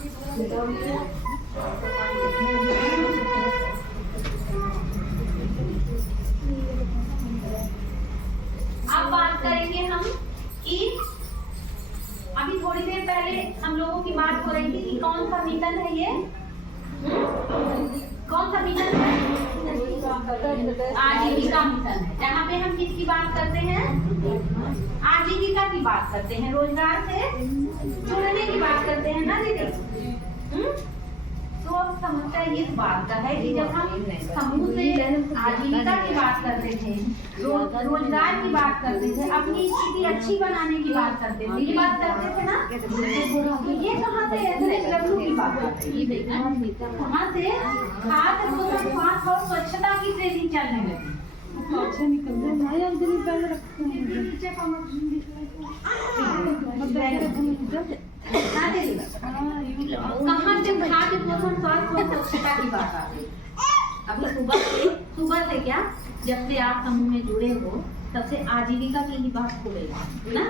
अब बात करेंगे हम कि अभी थोड़ी देर पहले हम लोगों की बात हो रही थी कि कौन सा मिशन है ये, कौन सा मिशन है? आजीविका मिशन है, जहाँ पे हम किसकी बात करते हैं? आजीविका की बात करते हैं, रोजगार से जुड़ने की बात करते हैं ना दीदी। तो अब समस्या ये बात का है कि जब हम समूह से आजीविका की बात करते थे, रोजगार की बात करते थे, अपनी स्थिति अच्छी बनाने की बात करते थे, ये बात करते थे ना, तो ये कहाँ से एसएनएचडब्ल्यू की बात करते हैं? वहाँ से खाद्य पोषण स्वास्थ्य और स्वच्छता की ट्रेनिंग चलने लगी। अच्छा निकल रहा है दिन पहले रखते कहाँ से खाद्य पोषण स्वास्थ्य और स्वच्छता की बात आ रही? अभी सुबह से क्या, जब से आप समूह में जुड़े हो तब से आजीविका की ही बात हो रही है ना,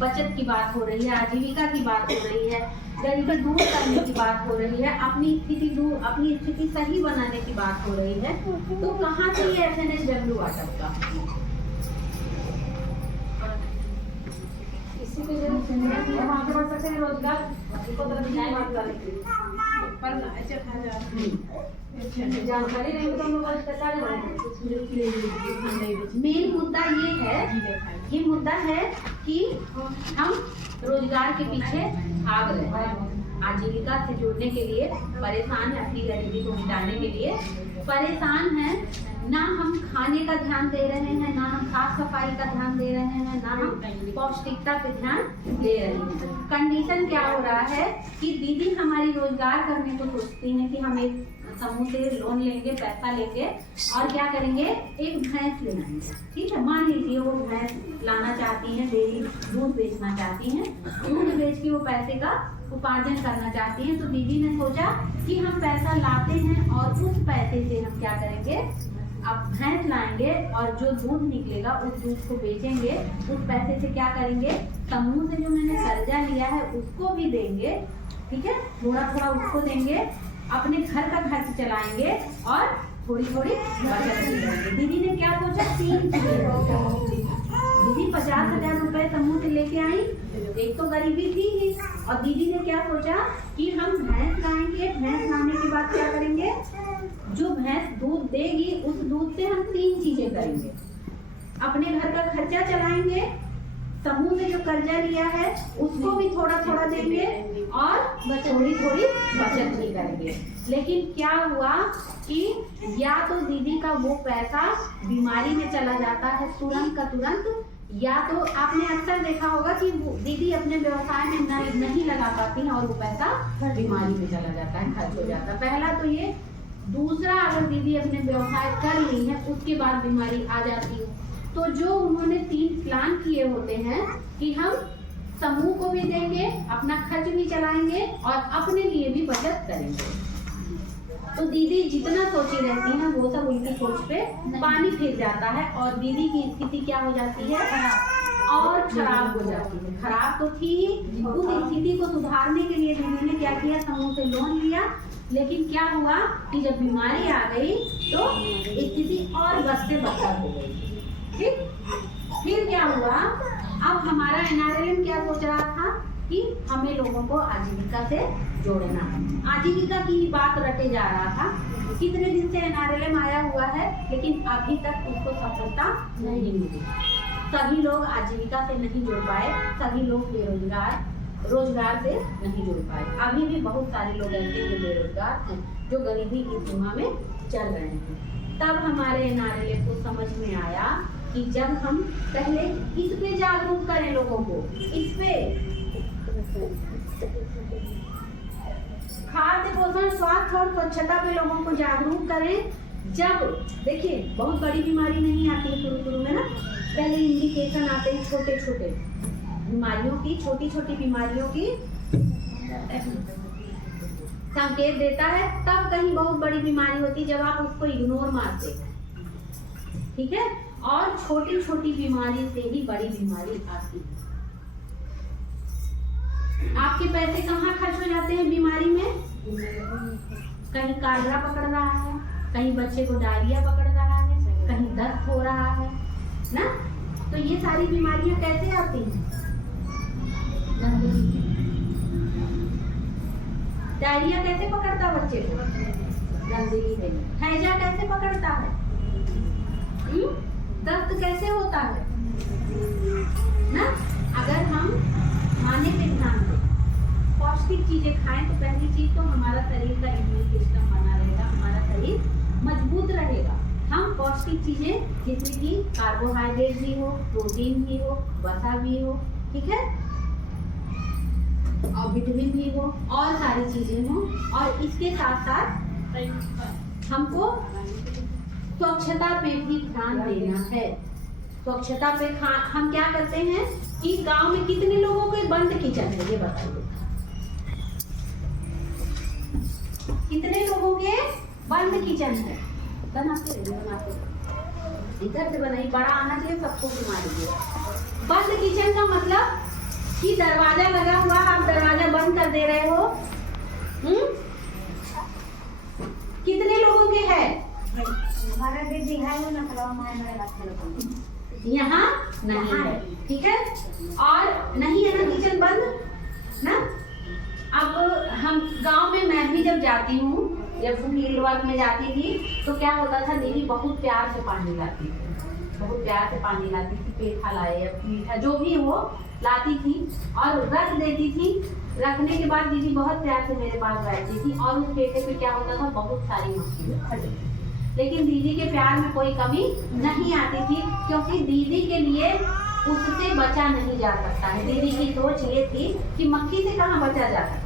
बचत की बात हो रही है, आजीविका की बात हो रही है, गरीबी दूर करने की बात हो रही है, अपनी स्थिति सही बनाने की बात हो रही है। तो कहाँ से ये एसएनएचडब्ल्यू आ सकता? इसी के लिए हम आगे बढ़ सकते हैं रोजगार जानकारी नहीं तो मेन मुद्दा ये मुद्दा है कि हम रोजगार के पीछे भाग रहे हैं, आजीविका से जुड़ने के लिए परेशान है, अपनी गरीबी को मिटाने के लिए परेशान है। ना हम खाने का ध्यान दे रहे हैं, ना हम साफ सफाई का ध्यान दे रहे हैं, ना हम पौष्टिकता पे ध्यान दे रहे हैं। कंडीशन क्या हो रहा है कि दीदी हमारी रोजगार करने को सोचती हैं कि हम एक समूह से लोन लेंगे, पैसा लेंगे और क्या करेंगे, एक भैंस ले आएंगे। ठीक है, मान लीजिए वो भैंस लाना चाहती हैं, डेयरी दूध बेचना चाहती हैं, दूध बेच के वो पैसे का उपार्जन करना चाहती हैं। तो दीदी ने सोचा कि हम पैसा लाते हैं और उस पैसे से हम क्या करेंगे, अब भैंस लाएंगे और जो दूध निकलेगा उस दूध को बेचेंगे, उस पैसे से क्या करेंगे, समूह से जो मैंने कर्जा लिया है उसको भी देंगे। ठीक है, थोड़ा थोड़ा उसको देंगे, अपने घर का खर्च चलाएंगे और थोड़ी थोड़ी बचत भी करेंगे। दीदी ने क्या सोचा, 3 चीजें। दीदी 50,000 रुपए समूह से लेके आई, एक तो गरीबी थी ही, और दीदी ने क्या सोचा कि हम भैंस लाएंगे, भैंस लाने के बाद क्या करेंगे, जो भैंस दूध देगी उस दूध से हम 3 चीजें करेंगे, अपने घर का खर्चा चलाएंगे, समूह से जो कर्जा लिया है उसको भी थोड़ा थोड़ा देंगे और थोड़ी थोड़ी बचत भी करेंगे। लेकिन क्या हुआ कि या तो दीदी का वो पैसा बीमारी में चला जाता है तुरंत का तुरंत, या तो आपने अक्सर देखा होगा कि दीदी अपने व्यवसाय में नहीं लगा पाती हैं और वो पैसा बीमारी में चला जाता है, खर्च हो जाता है। पहला तो ये, दूसरा अगर दीदी अपने व्यवसाय कर ली है उसके बाद बीमारी आ जाती है, तो जो उन्होंने 3 प्लान किए होते हैं कि हम समूह को भी देंगे, अपना खर्च भी चलाएंगे और अपने लिए भी बचत करेंगे, तो दीदी जितना सोची रहती हैं वो सब उनकी सोच पे पानी फिर जाता है और दीदी की स्थिति क्या हो जाती है, और खराब हो जाती है। खराब तो थी ही, उस स्थिति को सुधारने के लिए दीदी ने क्या किया, समूह से लोन लिया। लेकिन क्या हुआ कि जब बीमारी आ गई तो स्थिति और बद से बदतर हो गई। ठीक, फिर क्या हुआ, अब हमारा एनआरएलएम क्या सोच रहा था कि हमें लोगों को आजीविका से जोड़ना है, आजीविका की ही बात रटे जा रहा था। कितने दिन से एनआरएलएम आया हुआ है लेकिन अभी तक उसको सफलता नहीं मिली। सभी लोग आजीविका से नहीं जुड़ पाए, सभी लोग रोजगार से नहीं जुड़ पाए। अभी भी बहुत सारे लोग ऐसे जो बेरोजगार हैं, जो गरीबी की सीमा में चल रहे हैं। तब हमारे एनआरएलएम को समझ में आया कि जब हम पहले इस पे जागरूक करें लोगों को, इस पे खाद्य पोषण स्वास्थ्य और स्वच्छता पे लोगों को जागरूक करें। जब देखिए बहुत बड़ी बीमारी नहीं आती है शुरू में ना, पहले इंडिकेशन आते हैं छोटे छोटे बीमारियों की, छोटी छोटी बीमारियों की संकेत देता है, तब कहीं बहुत बड़ी बीमारी होती जब आप उसको इग्नोर मारते हैं। ठीक है, और छोटी छोटी बीमारी से ही बड़ी बीमारी आती है। आपके पैसे कहाँ खर्च हो जाते हैं बीमारी कहीं कालरा पकड़ रहा है, कहीं बच्चे को डायरिया पकड़ रहा है, कहीं दस्त हो रहा है ना। तो ये सारी बीमारियां कैसे आती हैं? गंदगी। डायरिया कैसे पकड़ता है बच्चे को? गंदगी से। हैजा कैसे पकड़ता है? दस्त कैसे होता है ना। अगर हम खाने पे ध्यान दें, पौष्टिक चीजें खाएं, तो पहली चीज तो हमारा शरीर का इम्यून सिस्टम बना रहेगा, हमारा शरीर मजबूत रहेगा। हम पौष्टिक चीजें जिसमें कि कार्बोहाइड्रेट भी हो, प्रोटीन भी हो, वसा भी हो, ठीक है, और विटामिन भी हो, और सारी चीजें हो। और इसके साथ साथ हमको स्वच्छता पे भी ध्यान देना है। स्वच्छता पे हम क्या करते हैं कि गांव में कितने लोगों के बंद किचन है, ये बताइए। कितने लोगों के बंद किचन है? बनाते इधर से बनाई, बड़ा आना चाहिए, सबको घुमा दीजिए। बंद किचन का मतलब कि दरवाजा लगा हुआ, आप दरवाजा बंद कर दे रहे हो। कितने लोगों के है? यहाँ नहीं है, ठीक है, और नहीं है ना किचन बंद ना। अब हम गांव में, मैं भी जब जाती हूँ, जब फील्ड वर्क में जाती थी, तो क्या होता था, दीदी बहुत प्यार से पानी लाती थी, बहुत प्यार से पानी लाती थी, पेठा लाए या मीठा जो भी हो लाती थी और रख देती थी। रखने के बाद दीदी बहुत प्यार से मेरे पास बैठती थी, और उस पेठे पे क्या होता था, बहुत सारी मक्खी बैठती थी। लेकिन दीदी के प्यार में कोई कमी नहीं आती थी, क्योंकि दीदी के लिए उससे बचा नहीं जा सकता है। दीदी की सोच ये थी कि मक्खी से कहाँ बचा जा सकता,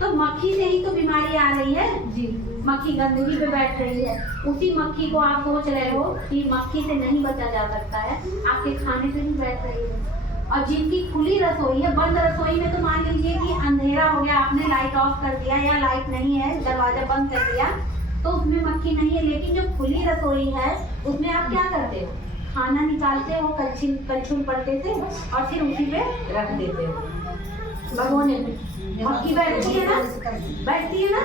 तो मक्खी से ही तो बीमारी आ रही है जी। मक्खी गंदगी पे बैठ रही है, उसी मक्खी को आप सोच रहे हो कि मक्खी से नहीं बचा जा सकता है, आपके खाने पे ही बैठ रही है। और जिनकी खुली रसोई है, बंद रसोई में तो मान लीजिए कि अंधेरा हो गया, आपने लाइट ऑफ कर दिया या लाइट नहीं है, दरवाजा बंद कर दिया, तो उसमें मक्खी नहीं है। लेकिन जो खुली रसोई है, उसमें आप क्या करते हो, खाना निकालते हो कलछुल पलटे से, और फिर उसी पे रख देते हो भगोने में। मक्खी बैठती है ना, बैठती है ना।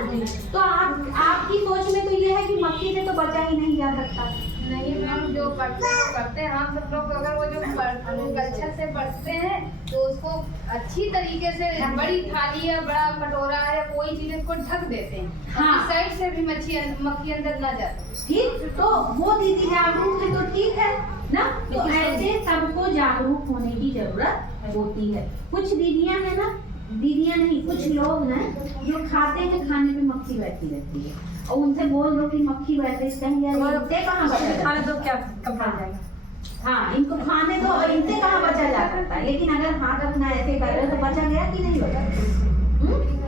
तो आपकी सोच में तो ये है कि मक्खी से तो बचा ही नहीं जा सकता। नहीं मैम, जो करते हैं हम सब लोग, अगर वो जो गच्छर से बढ़ते हैं तो उसको अच्छी तरीके से बड़ी थाली या बड़ा कटोरा या कोई चीज को ढक देते हैं। हाँ, साइड से भी मक्खी अंदर ना जाए। ठीक, तो वो दीदी जागरूक है तो ठीक है ना। तो ऐसे सबको जागरूक होने की जरूरत होती है। कुछ दीदियां है ना, दीदियां नहीं, कुछ लोग हैं जो खाते हैं, खाने पे मक्खी बैठी रहती है, और उनसे बोल दो कि मक्खी बैठे इनसे कहाँ बचा, खाने दो क्या कब बन जाएगा। हाँ, इनको खाने दो, और इनसे कहाँ बचा जा सकता है। लेकिन अगर हाथ अपना ऐसे कर रहे हो तो बचा गया कि नहीं बचा,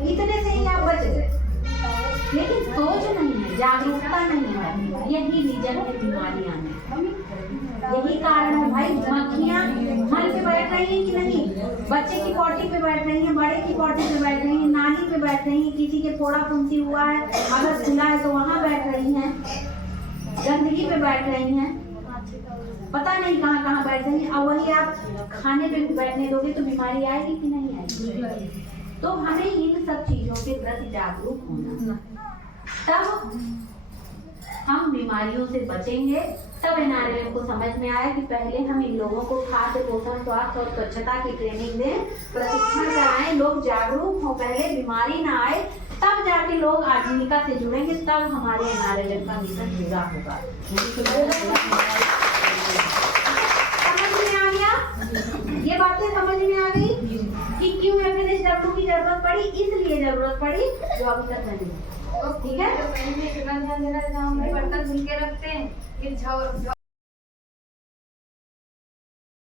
इतने से ही आप बचे। लेकिन सोच नहीं है, जागरूकता नहीं है, यही रीजन है बीमारियां में। यही कारण है भाई, मक्खियाँ मल पे बैठ रही हैं कि नहीं, बच्चे की पॉटी पे बैठ रही हैं, बड़े की पॉटी पे बैठ रही हैं, नाली पे बैठ रही हैं, किसी के फोड़ा फुंसी हुआ है अगर खुला है तो वहाँ बैठ रही हैं, गंदगी पे बैठ रही हैं, पता नहीं कहाँ कहाँ बैठ रही हैं। और वही आप खाने पे बैठने दोगे तो बीमारी आएगी कि नहीं आएगी। तो हमें इन सब चीजों के प्रति जागरूक होना, तब हम बीमारियों से बचेंगे। तब एनआरएलएम को समझ में आया कि पहले हम इन लोगों को खाद्य पोषण, स्वास्थ्य और स्वच्छता की ट्रेनिंग दें, प्रशिक्षण कराएं, लोग जागरूक हो, पहले बीमारी ना आए, तब जाके लोग आजीविका से जुड़ेंगे, तब हमारे एनआरएलएम का मिशन पूरा होगा। समझ में आ गया? ये बातें समझ में आ गई कि क्यों एफएनएसडब्ल्यू की जरूरत पड़ी, इसलिए जरूरत पड़ी जो अभी तक नहीं। ठीक है, बर्तन धुल के रखते हैं,